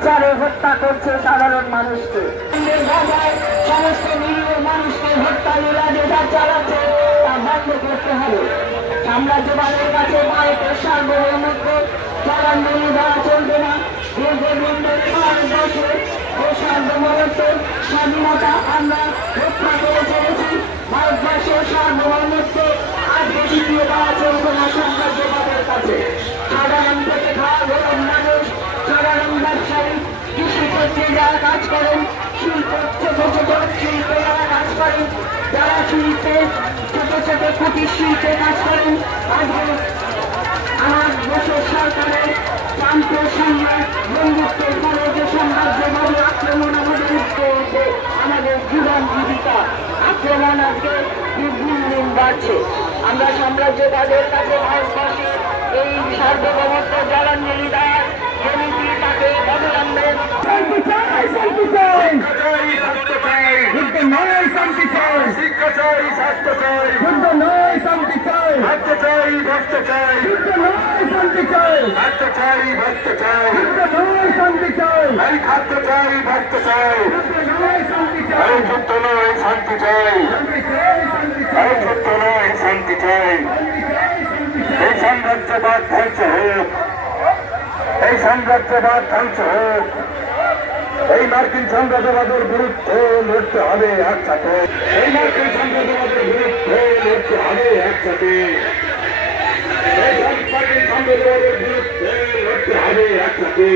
নির্বিচারে হত্যা করছে সাধারণ মানুষকে। সমস্ত নিরীহ মানুষকে হত্যা লীলা যেটা চালাচ্ছে তা বন্ধ করতে হবে। সাম্রাজ্যবাদের কাছে ভারতের সার্বভৌমত্ব জলাঞ্জলি দেওয়া চলবে না। দীর্ঘদিন ধরে ভারতবর্ষে সার্বভৌমত্ব স্বাধীনতা আমরা রক্ষা করে চলেছি। ভারতবর্ষের সার্বভৌমত্ব আজকে দ্বিতীয় দেওয়া চলবে না সাম্রাজ্যবাদের কাছে। সাধারণ থেকে খাওয়া গরিব মানুষ, সাধারণ ব্যবসায়ী, কৃষি ক্ষেত্রে যারা কাজ করেন, শিল্প ছোট ছোট শিল্পে যারা কাজ করেন, যারা শিল্পে ছোট ছোট কুটির শিল্পে কাজ করেন, আজকে আমার দেশের সরকারের শান্তির সঙ্গে বন্ধুত্বের ফলে যে সাম্রাজ্যবাদী আক্রমণ আমাদের উঠতে আমাদের জীবন জীবিকা আক্রমণ আজকে দিন দিন বাড়ছে। আমরা সাম্রাজ্যবাদের কাছে ভারতবর্ষে এই সার্বভৌমত্ব জলাঞ্জলি দেওয়ার যে নীতি তাকে অবিলম্বে শিক্ষা চাই, স্বাস্থ্য চাই, যুদ্ধ নয় শান্তি চাই, খাদ্য চাই, বস্ত্র চাই, যুদ্ধ নয় শান্তি চাই, খাদ্য চাই, বস্ত্র চাই, যুদ্ধ নয় শান্তি চাই, এই খাদ্য চাই, বস্ত্র চাই, যুদ্ধ নয় শান্তি চাই, এই যুদ্ধ নয় শান্তি চাই, শান্তি চাই, শান্তি চাই, এই যুদ্ধ নয় শান্তি চাই। শান্তি চাই, শান্তি চাই। এই সাম্রাজ্যবাদ ধ্বংস হোক, এই সাম্রাজ্যবাদ ধ্বংস হোক। এই মার্কিন সাম্রাজ্যবাদের বিরুদ্ধে লড়তে হবে একসাথে, এই মার্কিন সাম্রাজ্যবাদের বিরুদ্ধে লড়তে হবে একসাথে, এই মার্কিন সাম্রাজ্যবাদের বিরুদ্ধে লড়তে হবে একসাথে।